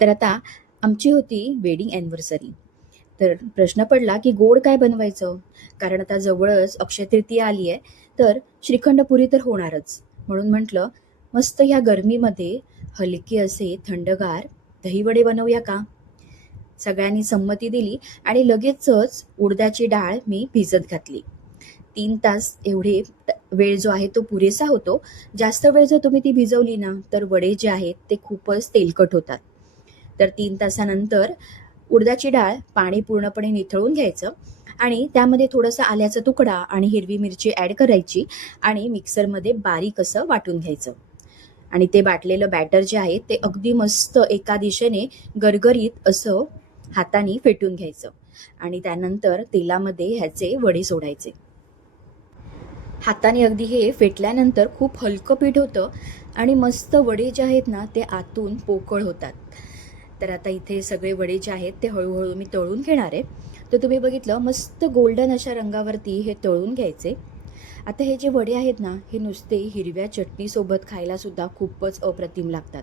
तर आता आमची होती वेडिंग ॲनिव्हर्सरी. तर प्रश्न पडला की गोड काय बनवायचं? कारण आता जवळच अक्षय तृतीया आली आहे, तर श्रीखंड पुरी तर होणारच. म्हणून म्हटलं, मस्त ह्या गरमीमध्ये हलके असे थंडगार दहीवडे बनवूया का? सगळ्यांनी संमती दिली आणि लगेचच उडदाची डाळ मी भिजत घातली. 3 तास एवढे वेळ जो आहे तो पुरेसा होतो. जास्त वेळ जर तुम्ही ती भिजवली ना, तर वडे जे आहेत ते खूपच तेलकट होतात. तर 3 तासानंतर उडदाची डाळ पाणी पूर्णपणे निथळून घ्यायचं आणि त्यामध्ये थोडंसं आल्याचा तुकडा आणि हिरवी मिरची ॲड करायची आणि मिक्सरमध्ये बारीक असं वाटून घ्यायचं. आणि ते बाटलेलं बॅटर जे आहे ते अगदी मस्त एका दिशेने गरगरीत असं हाताने फेटून घ्यायचं आणि त्यानंतर तेलामध्ये ह्याचे वडे सोडायचे. हाताने अगदी हे फेटल्यानंतर खूप हलकं पीठ होतं आणि मस्त वडे जे आहेत ना ते आतून पोकळ होतात. तर आता इथे सगळे वडे जे आहेत ते हळूहळू मी तळून घेणार आहे. तर तुम्ही बघितलं मस्त गोल्डन अशा रंगावरती हे तळून घ्यायचे. आता हे जे वडे आहेत ना हे नुसते हिरव्या चटणीसोबत खायलासुद्धा खूपच अप्रतिम लागतात.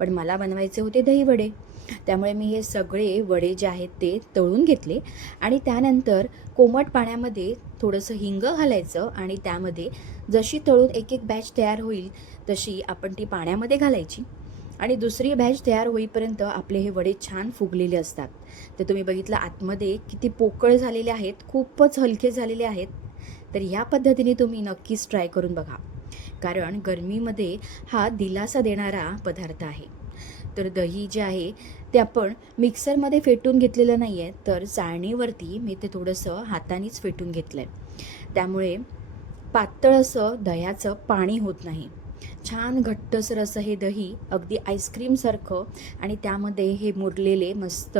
पण मला बनवायचे होते दहीवडे. त्यामुळे मी हे सगळे वडे जे आहेत ते तळून घेतले आणि त्यानंतर कोमट पाण्यामध्ये थोडंसं हिंग घालायचं आणि त्यामध्ये जशी तळून एक एक बॅच तयार होईल तशी आपण ती पाण्यामध्ये घालायची आणि दुसरी बॅच तयार होईपर्यंत आपले हे वडे छान फुगलेले असतात. तर तुम्ही बघितलं आतमध्ये किती पोकळ झालेले आहेत, खूपच हलके झालेले आहेत. तर ह्या पद्धतीने तुम्ही नक्कीच ट्राय करून बघा, कारण गरमीमध्ये हा दिलासा देणारा पदार्थ आहे. तर दही जे आहे ते आपण मिक्सरमध्ये फेटून घेतलेलं नाही आहे, तर चाळणीवरती मी ते थोडंसं हातानेच फेटून घेतलं आहे. त्यामुळे पातळ असं दह्याचं पाणी होत नाही. छान घट्टसर असं हे दही अगदी आईस्क्रीमसारखं आणि त्यामध्ये हे मुरलेले मस्त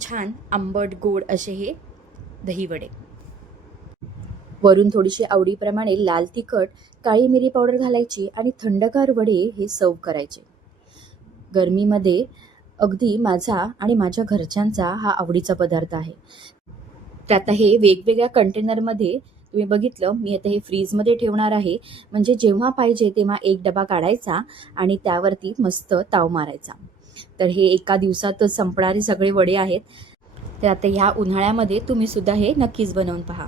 छान आंबट गोड असे हे दहीवडे. वरून थोडीशी आवडीप्रमाणे लाल तिखट, काळी मिरी पावडर घालायची आणि थंडगार वडे हे सर्व करायचे. गरमीमध्ये अगदी माझा आणि माझ्या घरच्यांचा हा आवडीचा पदार्थ आहे. तर आता हे वेगवेगळ्या कंटेनरमध्ये तुम्ही बघितलं, मी आता हे फ्रीजमध्ये ठेवणार आहे. म्हणजे जेव्हा पाहिजे तेव्हा एक डबा काढायचा आणि त्यावरती मस्त ताव मारायचा. तर हे एका दिवसातच संपणारे सगळे वडे आहेत. तर आता ह्या उन्हाळ्यामध्ये तुम्ही सुद्धा हे नक्कीच बनवून पहा.